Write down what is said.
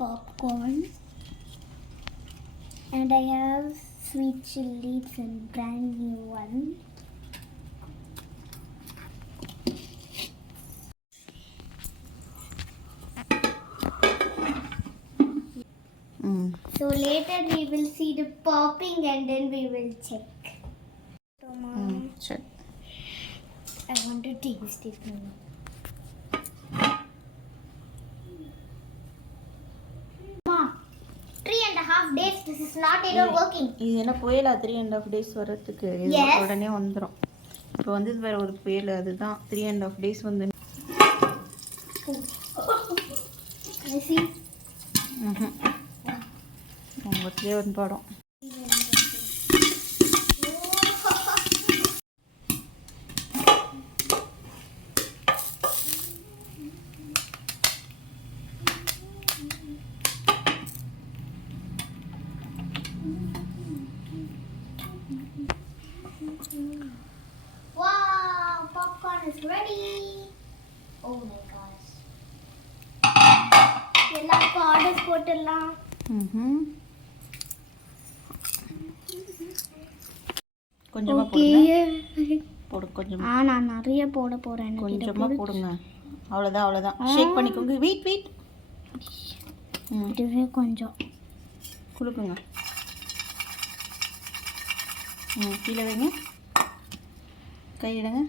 popcorn. And I have sweet chili. It's a brand new one. So later we will see the popping and then we will check. Sure. I want to taste it now. Ma, 3.5 days. This is not even working. இது என்ன புயலா 3.5 days வரதுக்கு உடனே வந்துரும். இப்போ வந்து வேற ஒரு புயல் அதுதான் 3.5 days வந்து. I see. உங்களுக்கே வந்து படம். Wow, popcorn is ready. Oh my gosh. எல்லாருக்கும் ஆர்டர்ஸ் போட்டுடலாம். கொஞ்சமா போடுங்க. போடு கொஞ்சமா. நான் நிறைய போட போறேன். கொஞ்சமா போடுங்க. அவ்வளவுதான். ஷேக் பண்ணிக்கோங்க. வெயிட். இதுவே கொஞ்சம் குலுக்குங்க. கீழே வைங்க. கையிடுங்க.